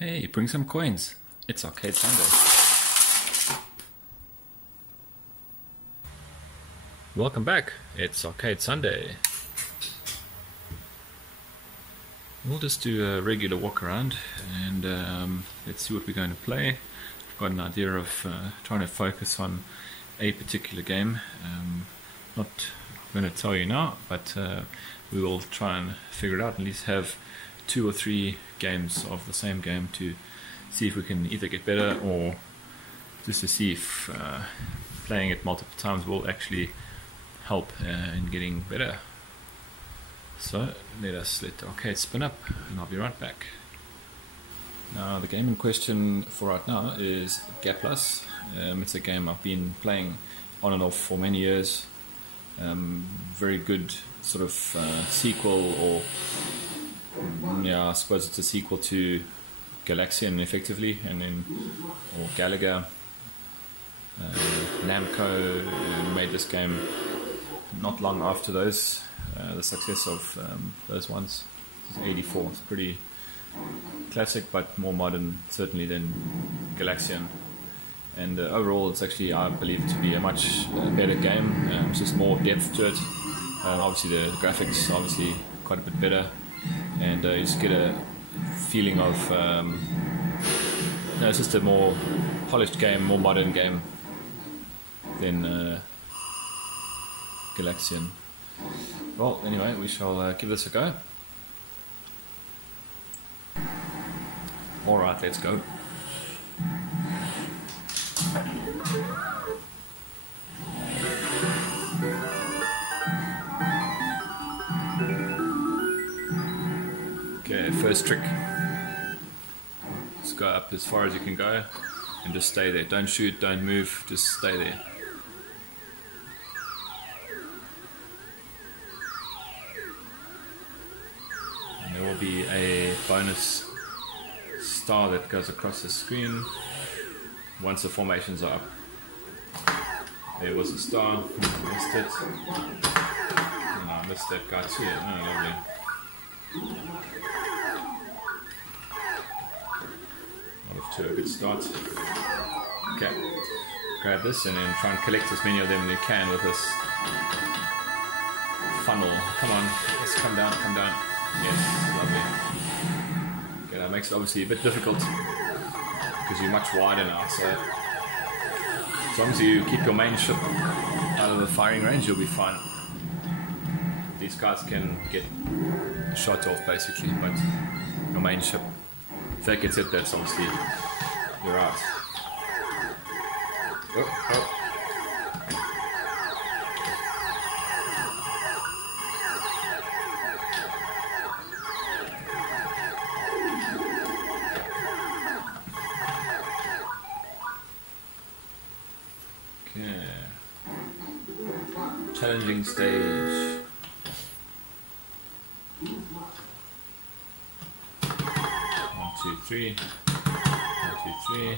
Hey, bring some coins. It's Arcade Sunday. Welcome back. It's Arcade Sunday. We'll just do a regular walk around and let's see what we're going to play. I've got an idea of trying to focus on a particular game. Not going to tell you now, but we will try and figure it out, at least have 2 or 3 games of the same game to see if we can either get better or just to see if playing it multiple times will actually help in getting better. So let the arcade spin up and I'll be right back. Now the game in question for right now is Gaplus. It's a game I've been playing on and off for many years. Very good sort of sequel, or yeah, I suppose it's a sequel to Galaxian effectively, and then or Galaga. Namco made this game not long after those, the success of those ones. This is 84. It's pretty classic, but more modern certainly than Galaxian. And overall, it's actually, I believe, to be a much better game. It's just more depth to it. Obviously, the graphics obviously quite a bit better, and you just get a feeling of it's just a more polished game, more modern game than Galaxian. Well, anyway, we shall give this a go. All right, let's go. Okay, first trick. Just go up as far as you can go and just stay there. Don't shoot, don't move, just stay there. And there will be a bonus star that goes across the screen once the formations are up. There was a star. I missed it. Oh, I missed that guy too. Oh, lovely. Not off to a good start. Okay, grab this and then try and collect as many of them as you can with this funnel. Come on, let's come down, come down. Yes, lovely. Okay, that makes it obviously a bit difficult because you're much wider now. So as long as you keep your main ship out of the firing range, you'll be fine. These guys can get shot off basically, but your main ship, if that gets hit, that's obviously you're out. Oh, oh. Okay. Challenging stage. 1, 2, 3, 1, 2, 3,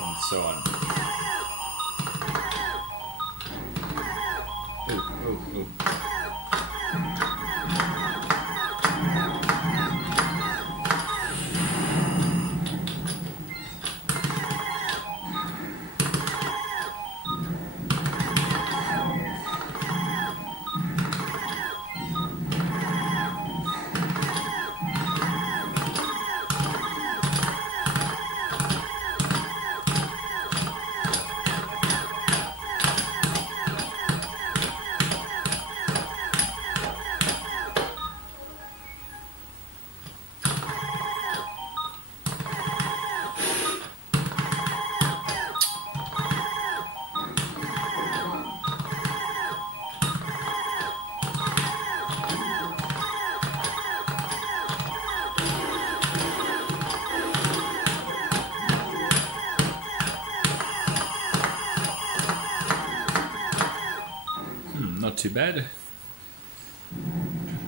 and so on. Ooh, ooh, ooh. Not too bad.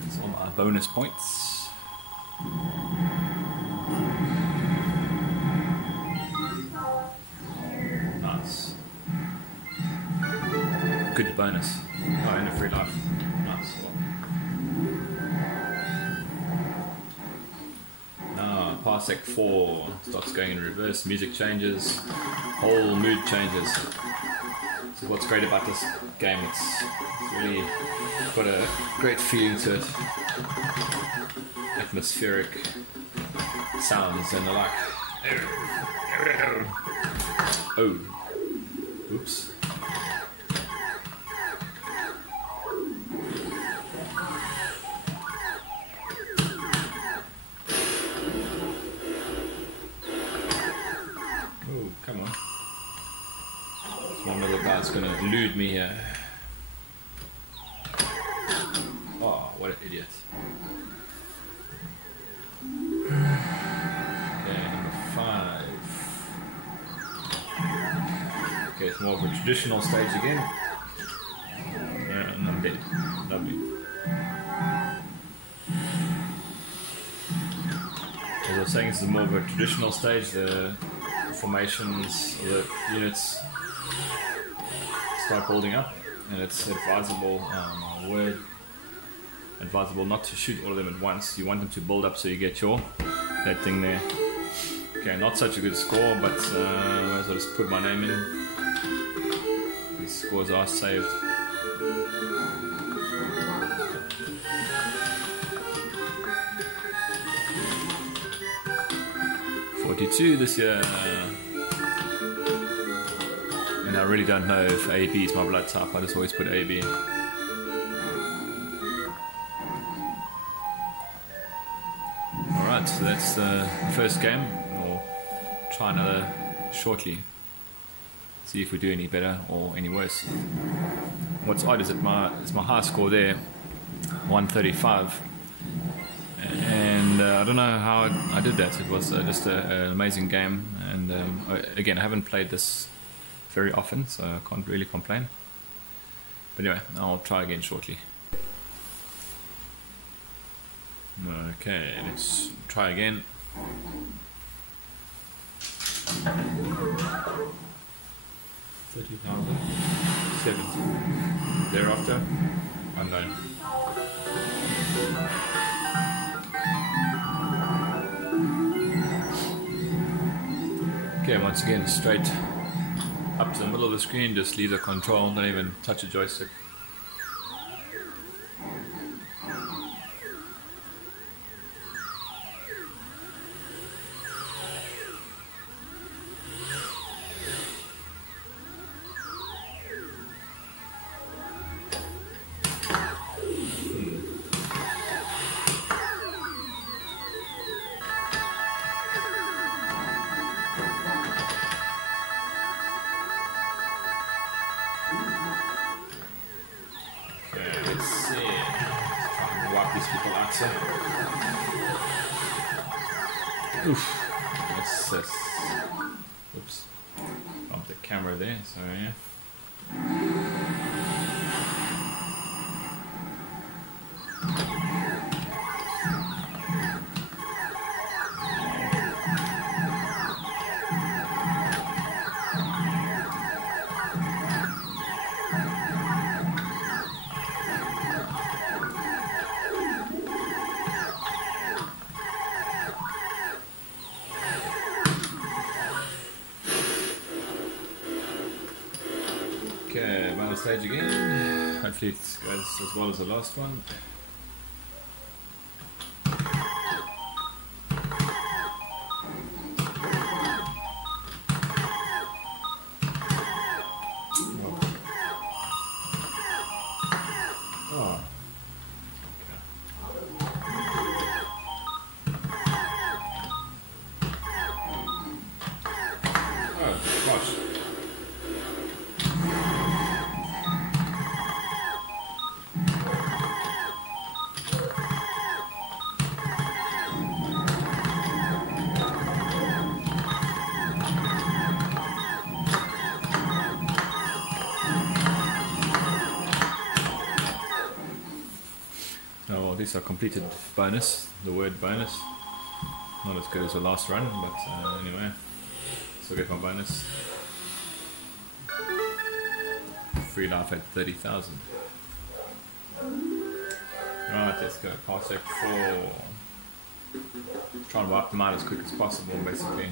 That's all my bonus points. Nice. Good bonus. Oh, and a free life. Nice. Now, Parsec 4 starts going in reverse, music changes, whole mood changes. So what's great about this game, it's really got a great feeling to it. Atmospheric sounds and the like. Oh, oops. Oh, come on. One of the guys gonna elude me here. Oh, what an idiot. Okay, number 5. Okay, it's more of a traditional stage again. And I'm dead. Lovely. As I was saying, this is more of a traditional stage. The formations, the units start building up, and it's advisable advisable not to shoot all of them at once. You want them to build up so you get that thing there. Okay, not such a good score, but I might as well just put my name in. These scores are saved. .42 this year. And I really don't know if AB is my blood type. I just always put AB. Alright, so that's the first game. We'll try another shortly. See if we do any better or any worse. What's odd is that it's my high score there, 135. And I don't know how I did that. It was just an amazing game. And again, I haven't played this very often, so I can't really complain. But anyway, I'll try again shortly. Okay, let's try again. 30,000. 70. Thereafter, unknown. Okay, once again, straight up to the middle of the screen, just leave the control, don't even touch a joystick. Oof. Oops. Bumped the camera there, sorry. Okay, final stage again. Hopefully it goes as well as the last one. These are completed bonus, the word bonus. Not as good as the last run, but anyway, still get my bonus. Free life at 30,000. Right, let's go. Parsec 4. Trying to wipe them out as quick as possible, basically.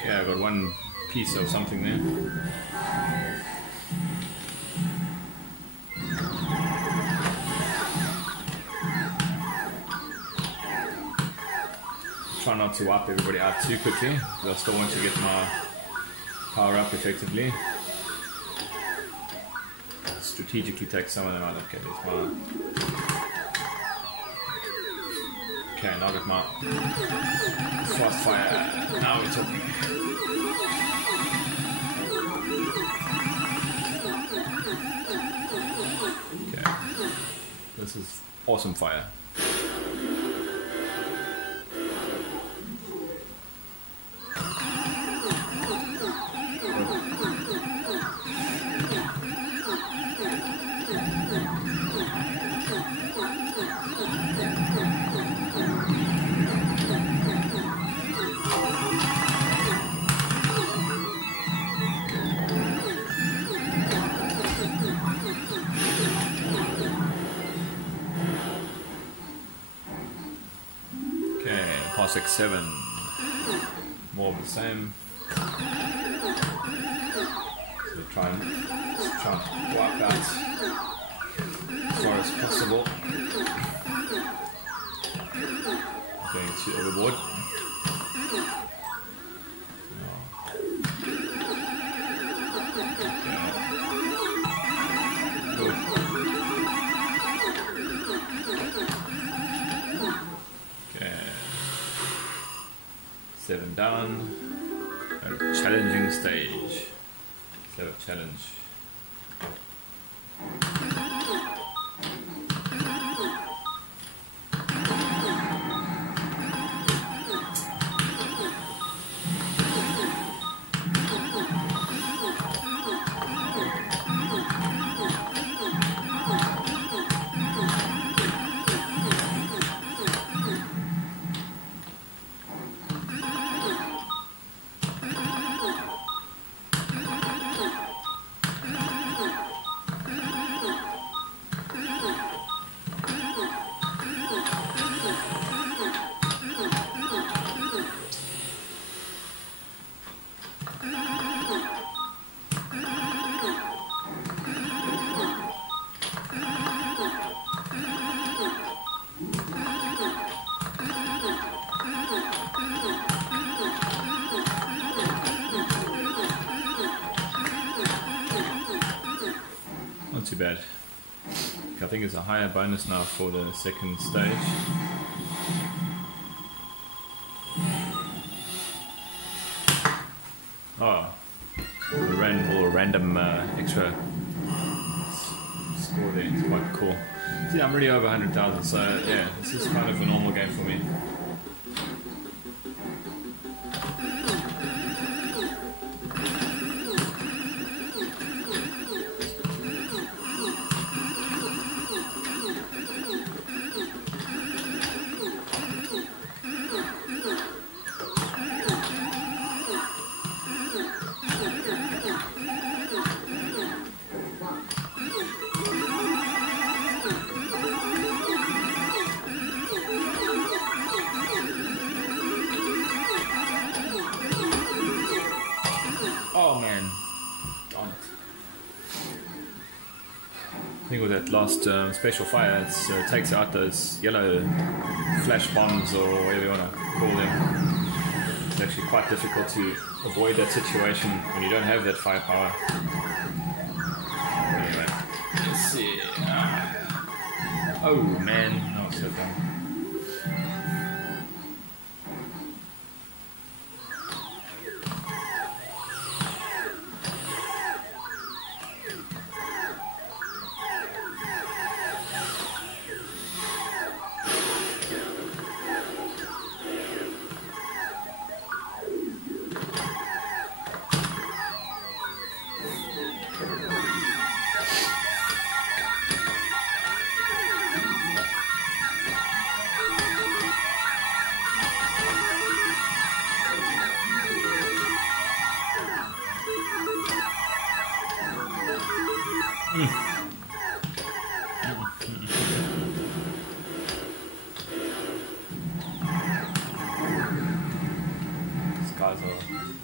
Okay, I got one piece of something there. Try not to wipe everybody out too quickly, because I still want to get my power up effectively. Strategically take some of them out. Okay, there's my... Okay, now I got my fast fire. Now we're talking. Okay, this is awesome fire. Par 6-7, more of the same. So try and wipe out as far as possible. Going too overboard. Okay. 7 down. A challenging stage. So a challenge. Not too bad. I think it's a higher bonus now for the second stage. Oh, a random extra score there. It's quite cool. See, I'm already over 100,000, so yeah, this is kind of a normal game for me. Oh man, darn it. I think with that last special fire, it takes out those yellow flash bombs or whatever you want to call them. It's actually quite difficult to avoid that situation when you don't have that firepower. Anyway, let's see. Oh man, that was so dumb.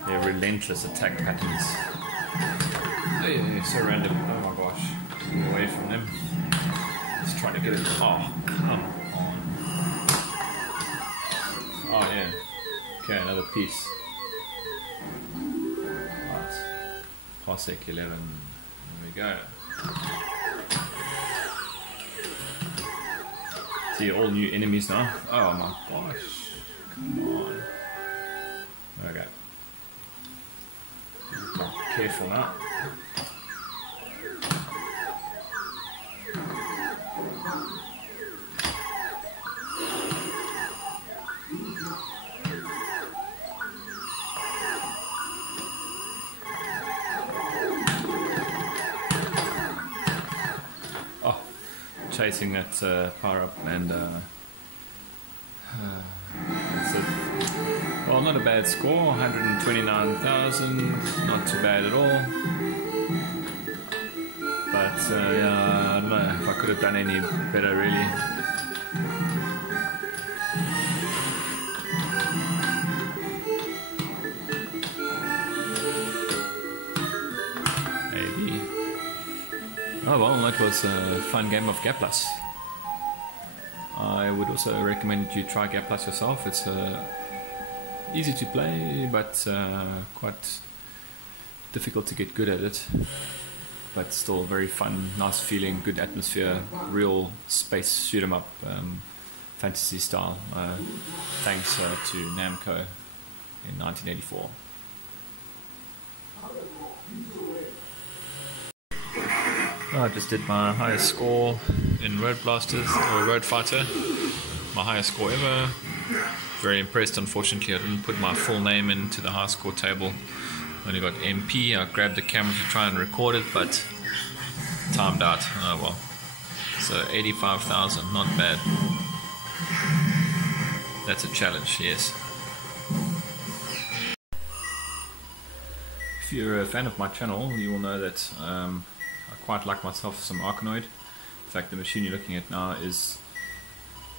Their relentless attack patterns. Hey, so random. Oh my gosh. Get away from them. Just trying to get it. Oh, come on. Oh, yeah. Okay, another piece. Right. Parsec 11. There we go. See, all new enemies now. Oh my gosh. Come on. Okay. Careful now. Oh, chasing that power up and that's it. Well, not a bad score, 129,000, not too bad at all. But yeah, I don't know if I could have done any better really. Maybe. Oh well, that was a fun game of Gaplas. I would also recommend you try Gaplas yourself. It's easy to play, but quite difficult to get good at it. But still very fun, nice feeling, good atmosphere, real space shoot 'em up, fantasy style. Thanks to Namco in 1984. I just did my highest score in Road Blasters or Road Fighter, my highest score ever. Very impressed. Unfortunately, I didn't put my full name into the high score table. Only got MP. I grabbed the camera to try and record it, but timed out. Oh well. So 85,000, not bad. That's a challenge, yes. If you're a fan of my channel, you will know that I quite like myself some Arkanoid. In fact, the machine you're looking at now is,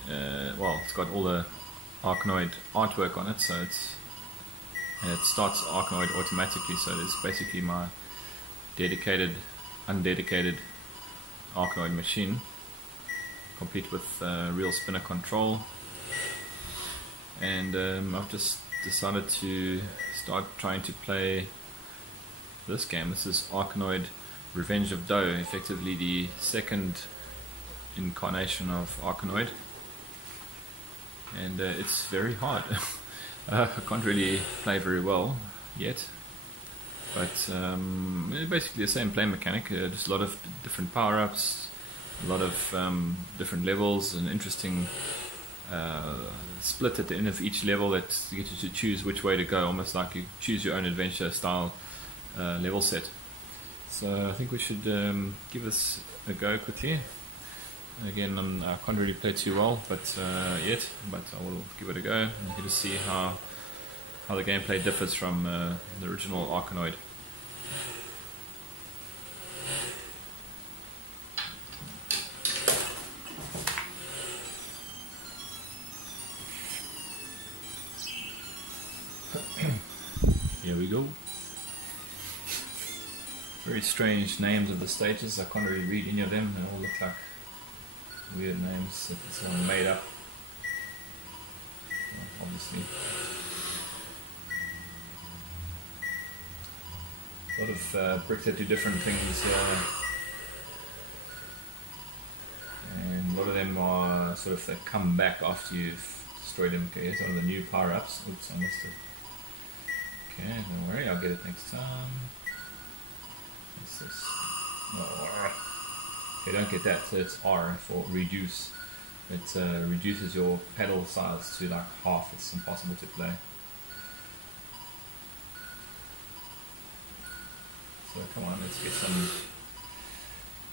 well, it's got all the Arkanoid artwork on it, so it starts Arkanoid automatically, so it's basically my dedicated, undedicated Arkanoid machine, complete with real spinner control. And I've just decided to start trying to play this game. This is Arkanoid Revenge of Doe, effectively the second incarnation of Arkanoid, and it's very hard. I can't really play very well yet, but basically the same play mechanic, just a lot of different power-ups, a lot of different levels, an interesting split at the end of each level that gets you to choose which way to go, almost like you choose your own adventure style level set. So I think we should give this a go quickly. Again, I can't really play too well, but yet, but I will give it a go and you can just see how the gameplay differs from the original Arkanoid. Here we go. Very strange names of the stages. I can't really read any of them. They all look like weird names that someone made up. Well, obviously. A lot of bricks that do different things here. And a lot of them are sort of, they come back after you've destroyed them. Okay, here's one of the new power-ups. Oops, I missed it. Okay, don't worry, I'll get it next time. What's this? Oh, okay, don't get that. So it's R for reduce. It reduces your pedal size to like half. It's impossible to play. So come on, let's get some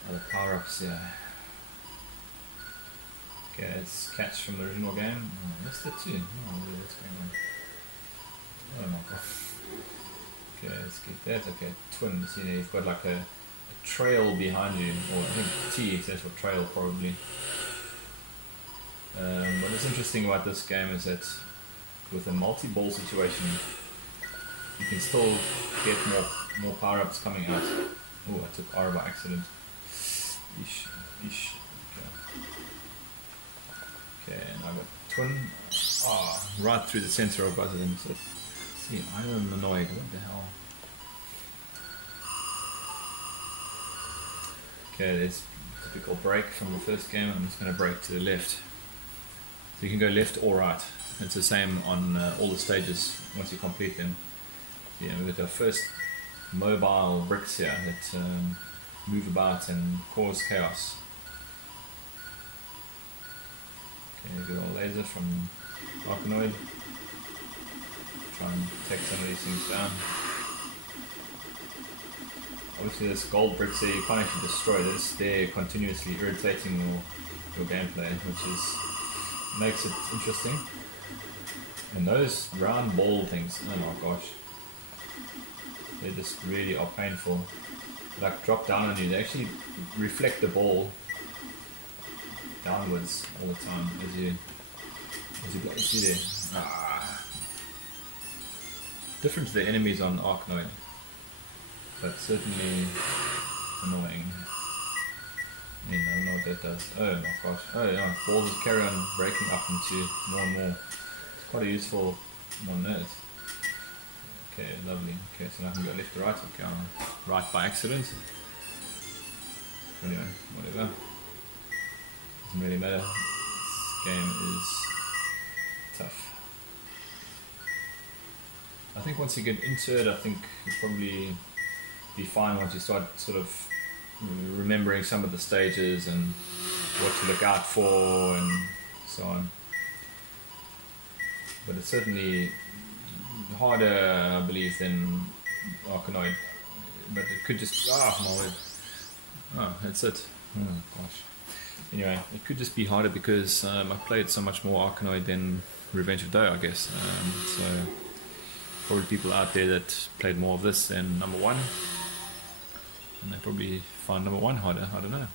other power-ups here. Okay, it's Catch from the original game. Oh, I missed it too. Oh, really, what's going on? Oh my god. Okay, let's get that. Okay, twin. You see there, you've got like a trail behind you, or I think T stands for trail probably. What is interesting about this game is that with a multi-ball situation, you can still get more power-ups coming out. Oh, I took R by accident. Ish. Okay, and I've got twin. Ah, right through the center of both of them. So, see, I am annoyed. What the hell? Okay, there's a typical break from the first game. I'm just going to break to the left. So you can go left or right. It's the same on all the stages once you complete them. So, yeah, we've got our first mobile bricks here that move about and cause chaos. Okay, good old laser from Arkanoid. Try and take some of these things down. Obviously this gold bricks there, you can't actually destroy this. They're continuously irritating your gameplay, which makes it interesting. And those round ball things, oh my gosh. They just really are painful. They like drop down on you, they actually reflect the ball downwards all the time as you go. See there. Different to the enemies on Arkanoid, but certainly annoying. I mean, I don't know what that does. Oh my gosh. Oh yeah, balls just carry on breaking up into more and more. It's quite a useful one there. Okay, lovely. Okay, so now I can go left to right. Okay, I'm right by accident. Anyway, whatever. Doesn't really matter. This game is tough. I think once you get into it, I think you'll probably be fine once you start sort of remembering some of the stages and what to look out for and so on. But it's certainly harder, I believe, than Arkanoid. But it could just... my word. Oh, that's it. Oh gosh. Anyway, it could just be harder because I played so much more Arkanoid than Revenge of Doe, I guess. So probably people out there that played more of this than number one, and they probably found number one harder. I don't know.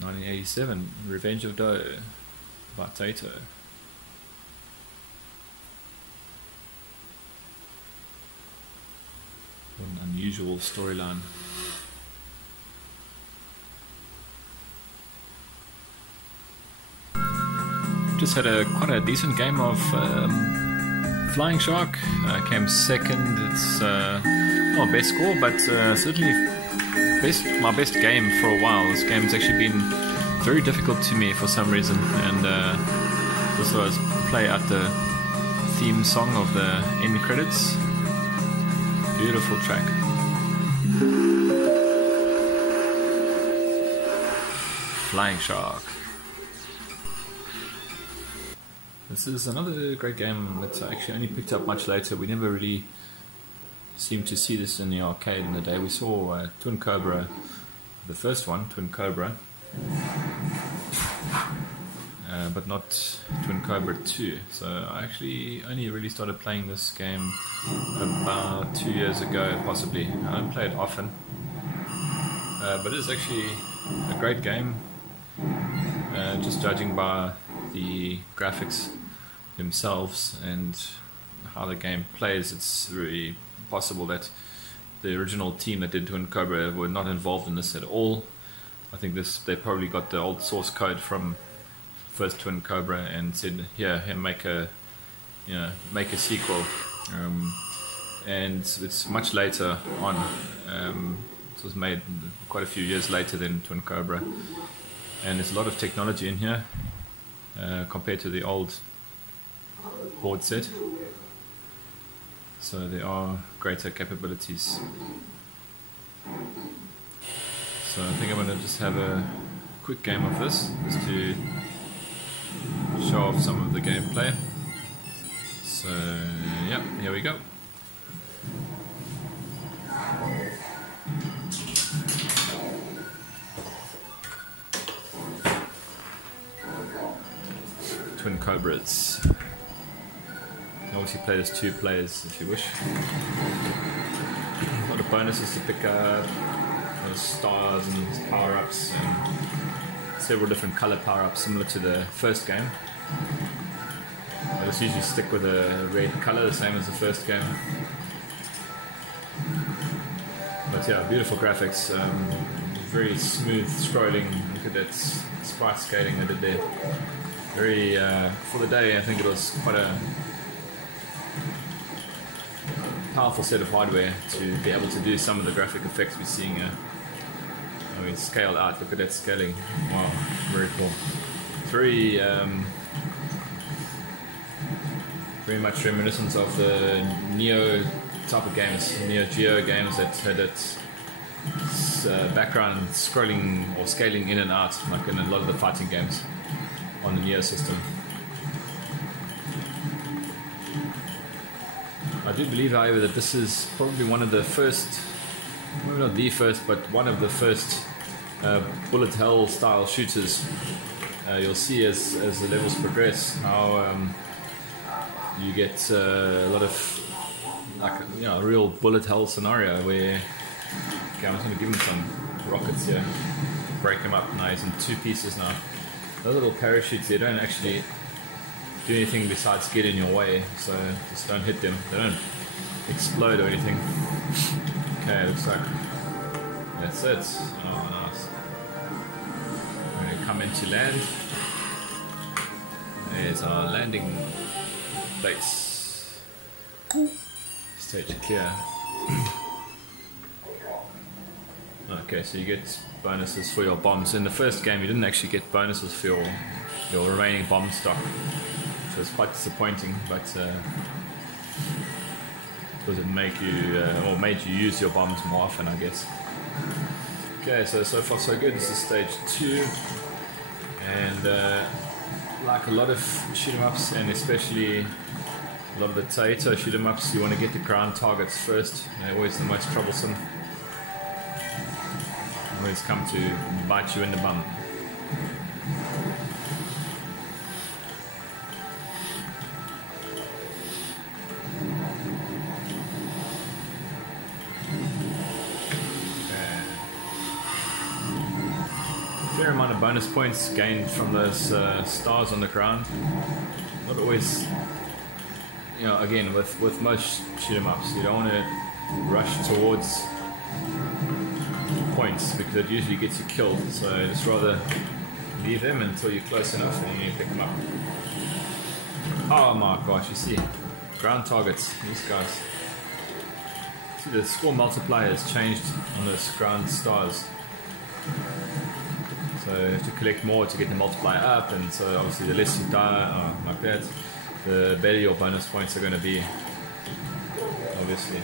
1987, Revenge of Doe by Tato. What an unusual storyline. Just had quite a decent game of Flying Shark. Came second. It's not best score, but certainly my best game for a while. This game's actually been very difficult to me for some reason, and just so I play out the theme song of the end credits. Beautiful track. Flying Shark. This is another great game that I actually only picked up much later. We never really seemed to see this in the arcade in the day. We saw Twin Cobra, the first one, Twin Cobra, but not Twin Cobra 2. So I actually only really started playing this game about 2 years ago, possibly. I don't play it often, but it is actually a great game, just judging by the graphics themselves and how the game plays. It's very possible that the original team that did Twin Cobra were not involved in this at all. I think they probably got the old source code from first Twin Cobra and said, here make a sequel, and it's much later on. It was made quite a few years later than Twin Cobra, and there's a lot of technology in here compared to the old board set, so there are greater capabilities. So I think I'm going to just have a quick game of this just to show off some of the gameplay. So yeah, here we go. twin cobras. You can obviously play as 2 players if you wish. A lot of bonuses to pick up, stars and power-ups, and several different color power-ups similar to the first game. I just usually stick with a red color, the same as the first game. But yeah, beautiful graphics, very smooth scrolling. Look at that sprite scaling they did there. Very, for the day, I think it was quite a powerful set of hardware to be able to do some of the graphic effects we're seeing here. I mean, scaled out, look at that scaling. Wow, very cool. Very, very much reminiscent of the Neo type of games, Neo Geo games that had its background scrolling or scaling in and out, like in a lot of the fighting games on the Neo system. I do believe, however, that this is probably one of the first, maybe not the first, but one of the first bullet hell style shooters. You'll see as the levels progress how you get a lot of, like, you know, a real bullet hell scenario where, okay, I'm just going to give him some rockets here, break him up. Now he's in 2 pieces now. Those little parachutes, they don't actually do anything besides get in your way, so just don't hit them. They don't explode or anything. Okay, looks like that's it. Oh, nice. We're going to come into land. There's our landing base. Stage clear. Okay, so you get bonuses for your bombs. In the first game you didn't actually get bonuses for your remaining bomb stock, so it's quite disappointing, but because it make you or made you use your bombs more often, I guess. Okay, so far so good. This is stage 2, and like a lot of shoot 'em ups, and especially a lot of the Taito shoot 'em ups, you want to get the ground targets first. They're always the most troublesome. Always come to bite you in the bum. Fair amount of bonus points gained from those stars on the ground. Not always, you know, again, with most shoot 'em ups, you don't want to rush towards points because it usually gets you killed, so just rather leave them until you're close enough and then you pick them up. Oh my gosh, you see, ground targets, these guys. See, the score multiplier has changed on those ground stars. So you have to collect more to get the multiplier up, and so obviously the less you die, like that, the better your bonus points are going to be, obviously.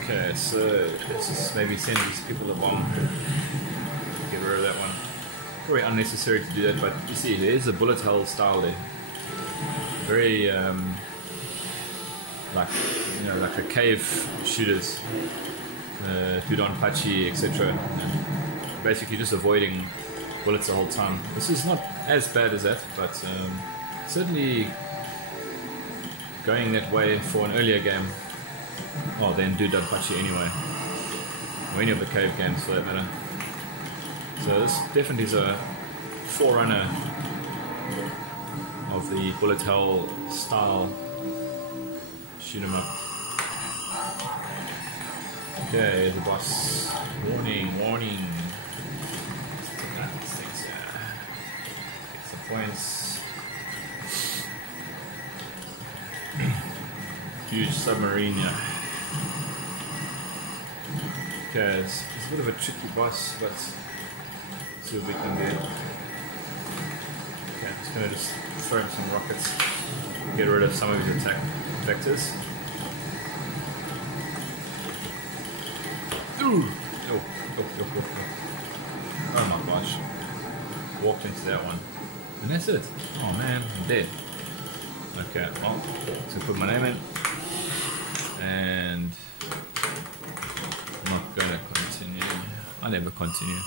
Okay, so let's just maybe send these people a bomb. Get rid of that one. Probably unnecessary to do that, but you see, there is a bullet hell style there. Very, like, you know, like the cave shooters, Hudon-Pachi, etc. Basically just avoiding bullets the whole time. This is not as bad as that, but certainly going that way for an earlier game. Oh, then do Hudon-Pachi anyway, or any of the cave games for that matter. So this definitely is a forerunner of the bullet hell style shoot 'em up. Okay, the boss. Warning, warning. These things, get some points. Huge submarine, yeah. Okay, it's a bit of a tricky boss, but let's see what we can do. Okay, I'm just going to just throw him some rockets, get rid of some of his attack vectors. Ooh! Oh my gosh. Walked into that one. And that's it. Oh man, I'm dead. Okay, well, so put my name in. And I'm not gonna continue. I never continue.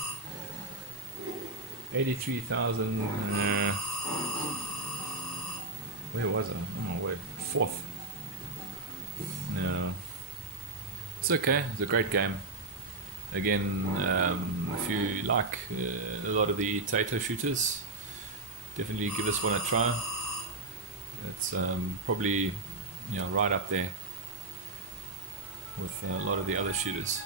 83,000. Where was I? Oh my word, 4th. No, it's okay. It's a great game. Again, if you like a lot of the Taito shooters, definitely give this one a try. It's probably right up there with a lot of the other shooters.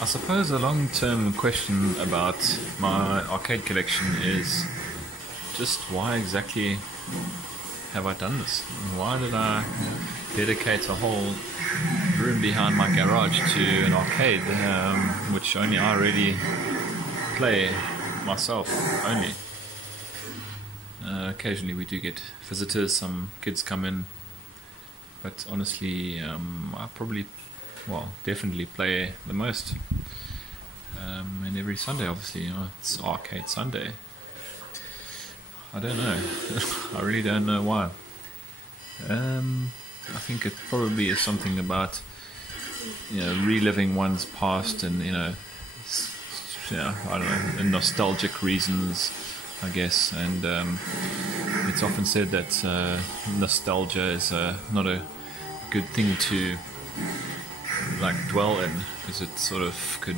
I suppose a long-term question about my arcade collection is just why exactly have I done this? Why did I dedicate a whole room behind my garage to an arcade, which only I really play myself only? Occasionally we do get visitors, some kids come in, but honestly I probably, definitely play the most. And every Sunday, obviously, it's Arcade Sunday. I don't know. I really don't know why. I think it probably is something about reliving one's past and I don't know, nostalgic reasons, I guess. And it's often said that nostalgia is not a good thing to dwell in, because it sort of could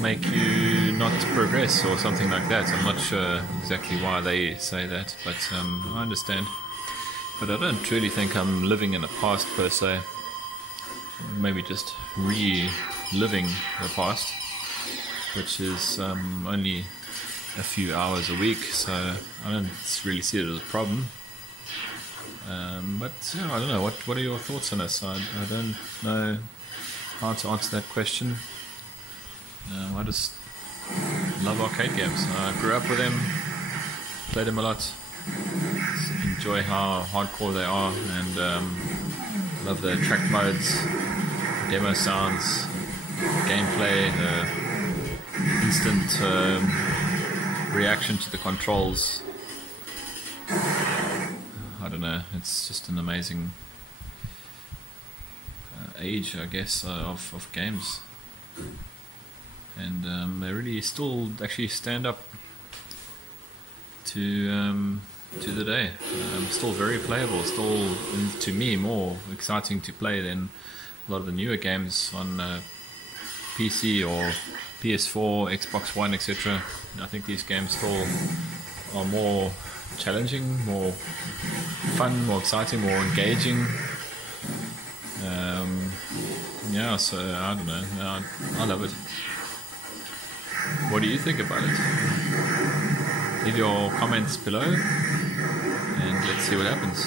make you not progress or something like that. I'm not sure exactly why they say that, but I understand. But I don't really think I'm living in the past per se. Maybe just reliving the past, which is only a few hours a week, so I don't really see it as a problem. But I don't know. What are your thoughts on this? I don't know how to answer that question. I just love arcade games. I grew up with them, played them a lot, enjoy how hardcore they are, and love the track modes, demo sounds, gameplay, the instant reaction to the controls. I don't know, it's just an amazing age, I guess, of games. And they really still actually stand up to the day. Still very playable, still, to me, more exciting to play than a lot of the newer games on PC or PS4, Xbox One, etc. I think these games still are more challenging, more fun, more exciting, more engaging. So I don't know, I love it. What do you think about it? Leave your comments below and let's see what happens.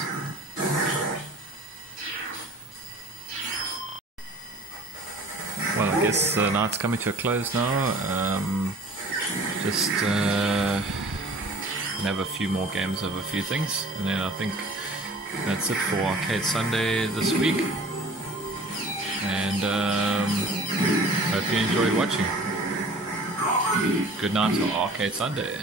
Well, I guess night's coming to a close now. Just have a few more games of a few things, and then I think that's it for Arcade Sunday this week. And hope you enjoyed watching. Good night to Arcade Sunday.